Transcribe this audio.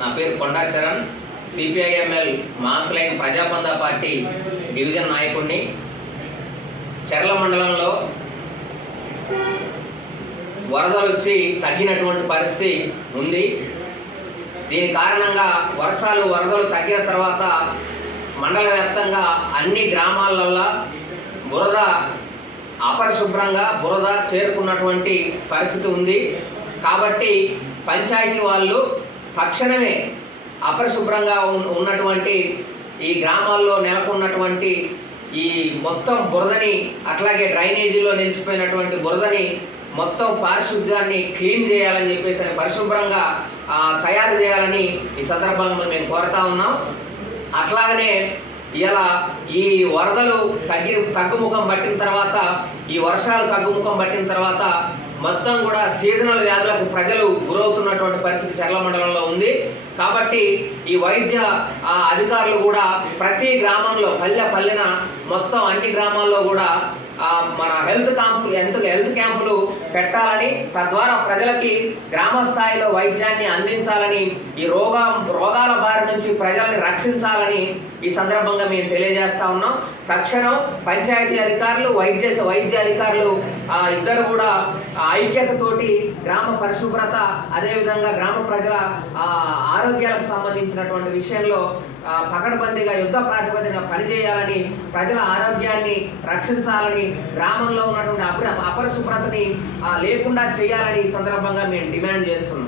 నా పేరు Konda Charan, CPI ML mass line Prajabandha party division నాయకుడిని. చెర్ల మండలంలో వరదలు వచ్చి తగ్గినటువంటి పరిస్థితి ఉంది. దీని కారణంగా వరదలు తగ్గిన తర్వాత మండల వ్యాప్తంగా అన్ని గ్రామాలలో అపరిశుభ్రంగా బురద చేరుకున్నటువంటి పరిస్థితి ఉంది. కాబట్టి పంచాయతీ వాళ్ళు తక్షణమే అపరిశుభ్రంగా ఉన్నటువంటి ఈ గ్రామాల్లో నెలకొన్నటువంటి ఈ మొత్తం బురదని, అట్లాగే డ్రైనేజీలో నిలిచిపోయినటువంటి బురదని మొత్తం పారిశుద్ధ్యాన్ని క్లీన్ చేయాలని చెప్పేసి పరిశుభ్రంగా తయారు చేయాలని ఈ సందర్భంగా మేము కోరుతా ఉన్నాం. అట్లాగనే ఇలా ఈ వరదలు తగ్గుముఖం పట్టిన తర్వాత, ఈ వర్షాలు తగ్గుముఖం పట్టిన తర్వాత మొత్తం కూడా సీజనల్ వ్యాధులకు ప్రజలు గురవుతున్నటువంటి పరిస్థితి చెర్ల మండలంలో ఉంది. కాబట్టి ఈ వైద్య అధికారులు కూడా ప్రతి గ్రామంలో పల్లెన మొత్తం అన్ని గ్రామాల్లో కూడా మన హెల్త్ క్యాంపులు పెట్టాలని, తద్వారా ప్రజలకి గ్రామ స్థాయిలో వైద్యాన్ని అందించాలని, ఈ రోగాల బారి నుంచి ప్రజల్ని రక్షించాలని ఈ సందర్భంగా మేము తెలియజేస్తా ఉన్నాం. తక్షణం పంచాయతీ అధికారులు, వైద్య అధికారులు ఇద్దరు కూడా ఐక్యతతోటి గ్రామ పరిశుభ్రత, అదేవిధంగా గ్రామ ప్రజల ఆరోగ్యాలకు సంబంధించినటువంటి విషయంలో పకడ్బందీగా యుద్ధ ప్రాతిపదికన పనిచేయాలని, ప్రజల ఆరోగ్యాన్ని రక్షించాలని, గ్రామంలో ఉన్నటువంటి అపరిశుభ్రతని లేకుండా చేయాలని ఈ సందర్భంగా మేము డిమాండ్ చేస్తున్నాం.